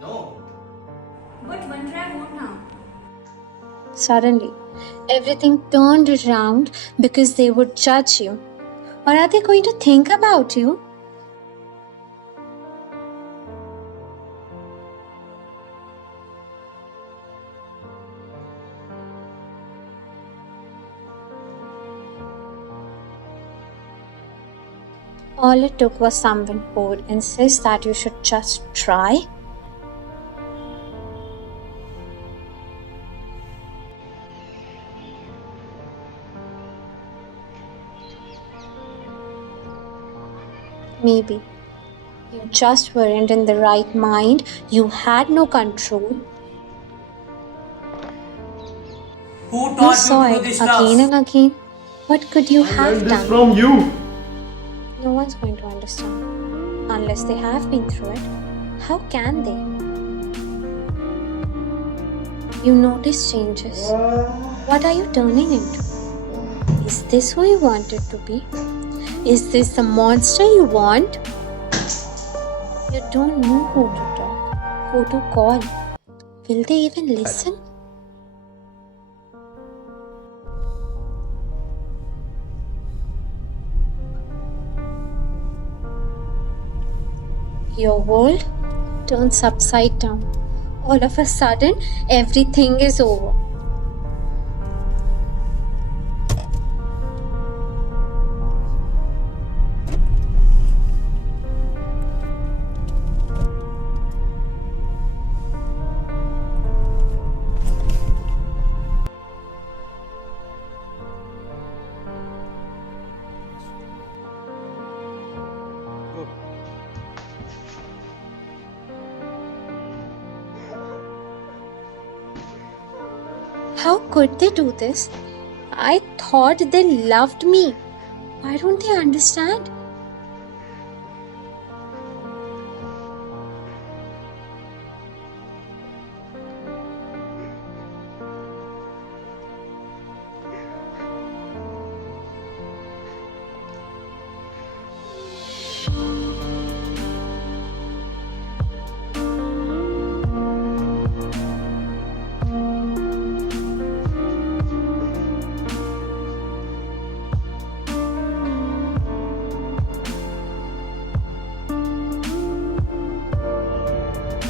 No. But one try won't harm. Suddenly, everything turned around because they would judge you. Or are they going to think about you? All it took was someone who would insist that you should just try. Maybe you just weren't in the right mind, you had no control. Who You taught you saw to do it this again stuff? and again. What could you I have learned this done? from you. No one's going to understand unless they have been through it. How can they? You notice changes. What are you turning into? Is this who you wanted to be? Is this the monster you want? You don't know who to talk, who to call. Will they even listen? Your world turns upside down. All of a sudden, everything is over. How could they do this? I thought they loved me. Why don't they understand?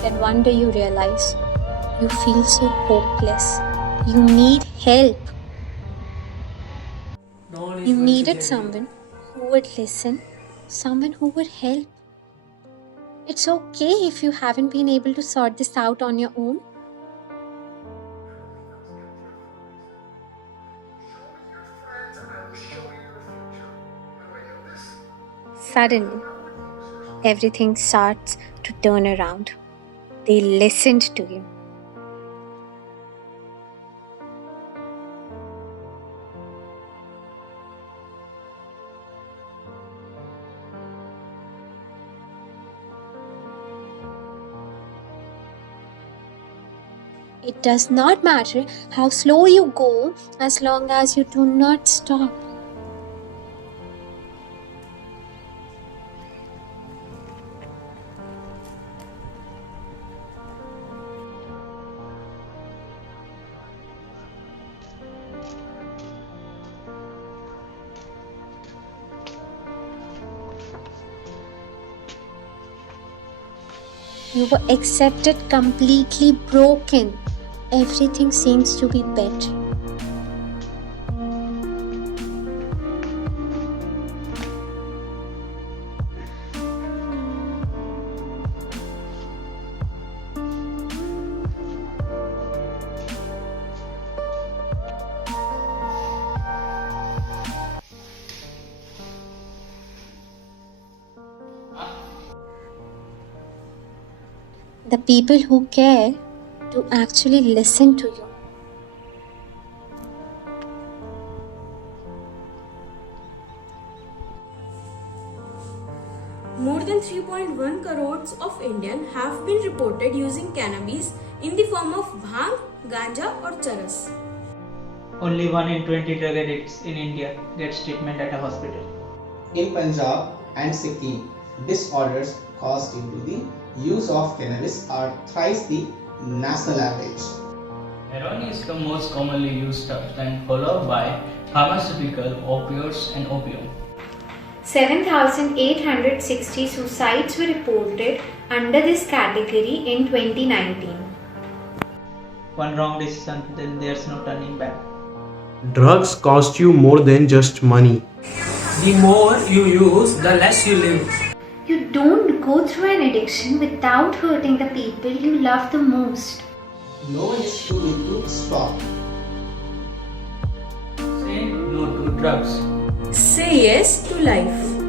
Then one day you realize you feel so hopeless. You need help. No one is You going to needed judge someone who would listen, someone who would help. It's okay if you haven't been able to sort this out on your own. Suddenly, everything starts to turn around. They listened to you. It does not matter how slow you go as long as you do not stop. You were accepted completely broken. Everything seems to be better. The people who care do actually listen to you. More than 3.1 crores of Indians have been reported using cannabis in the form of bhang, ganja or charas. Only 1 in 20 drug addicts in India gets treatment at a hospital. In Punjab and Sikkim, disorders caused due to the use of cannabis are thrice the national average. Heroin is the most commonly used substance, followed by pharmaceutical, opioids, and opium. 7,860 suicides were reported under this category in 2019. One wrong decision, then there's no turning back. Drugs cost you more than just money. The more you use, the less you live. You don't go through an addiction without hurting the people you love the most. No one is too little to stop. Say no to drugs. Say yes to life.